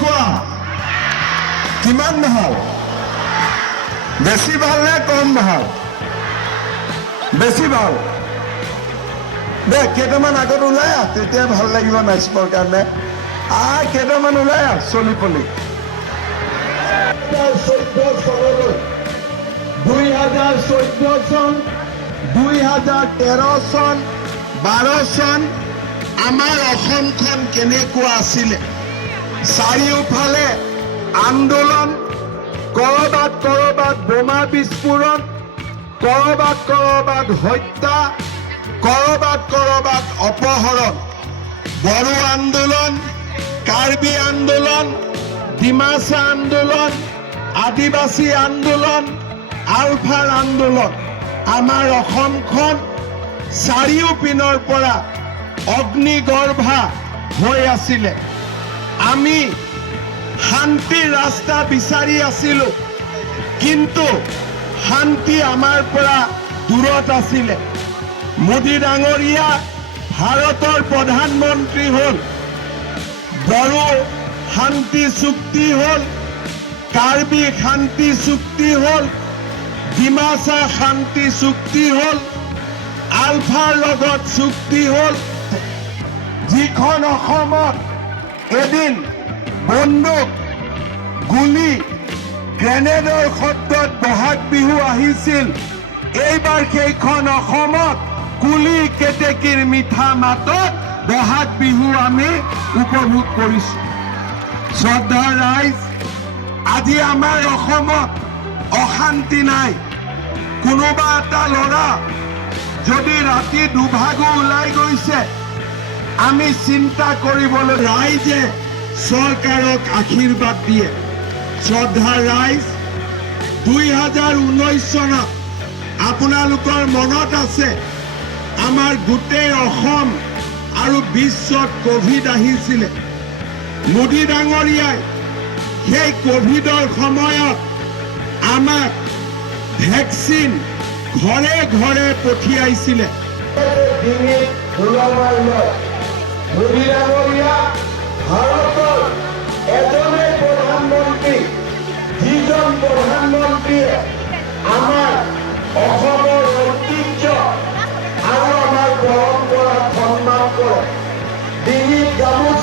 কেনেকুৱা কিমান ভাল বেছি ভাল নে কম ভাল বেছি ভাল দে কেইটামান আগত ওলাই আহ তেতিয়া ভাল লাগিব নাচিবৰ কাৰণে কেইটামান ওলাই আহ চলি পলি 2014 চনলৈ 2014 চন 2013 চন 12 চন আমাৰ অসমখন কেনেকুৱা আছিলে চাৰিওফালে আন্দোলন কৰবাত কৰবাত বোমা বিস্ফোৰণ কৰবাত কৰবাত হত্যা কৰবাত কৰবাত অপহৰণ বড়ো আন্দোলন কাৰ্বি আন্দোলন ডিমাচা আন্দোলন আদিবাসী আন্দোলন আলফাৰ আন্দোলন আমাৰ অসমখন চাৰিওপিনৰ পৰা অগ্নিগৰ্ভা হৈ আছিলে আমি শান্তিৰ ৰাস্তা বিচাৰি আছিলো কিন্তু শান্তি আমাৰ পৰা দূৰত আছিলে মোদী ডাঙৰীয়া ভাৰতৰ প্ৰধানমন্ত্ৰী হ'ল বড়ো শান্তি চুক্তি হ'ল কাৰ্বি শান্তি চুক্তি হ'ল ডিমাচা শান্তি চুক্তি হ'ল আলফাৰ লগত চুক্তি হ'ল যিখন অসমত এদিন বন্দুক গুলি গ্ৰেনেডৰ শব্দত বহাগ বিহু আহিছিল এইবাৰ সেইখন অসমত কুলি কেতেকীৰ মিঠা মাতত বহাগ বিহু আমি উপভোগ কৰিছো শ্ৰদ্ধা ৰাইজ আজি আমাৰ অসমত অশান্তি নাই কোনোবা এটা ল'ৰা যদি ৰাতি দুভাগো ওলাই গৈছে আমি চিন্তা কৰিবলৈ ৰাইজে চৰকাৰক আশীৰ্বাদ দিয়ে শ্ৰদ্ধা ৰাইজ 2019 চনত আপোনালোকৰ মনত আছে আমাৰ গোটেই অসম আৰু বিশ্বত কোভিড আহিছিলে মোদী ডাঙৰীয়াই সেই কোভিডৰ সময়ত আমাক ভেকচিন ঘৰে ঘৰে পঠিয়াইছিলে মোদী ডাঙৰীয়া ভাৰতৰ এজনেই প্ৰধানমন্ত্ৰী যিজন প্ৰধানমন্ত্ৰীয়ে আমাৰ অসমৰ ঐতিহ্য আৰু আমাৰ পৰম্পৰা সন্মান কৰে ডিঙিত গামোচা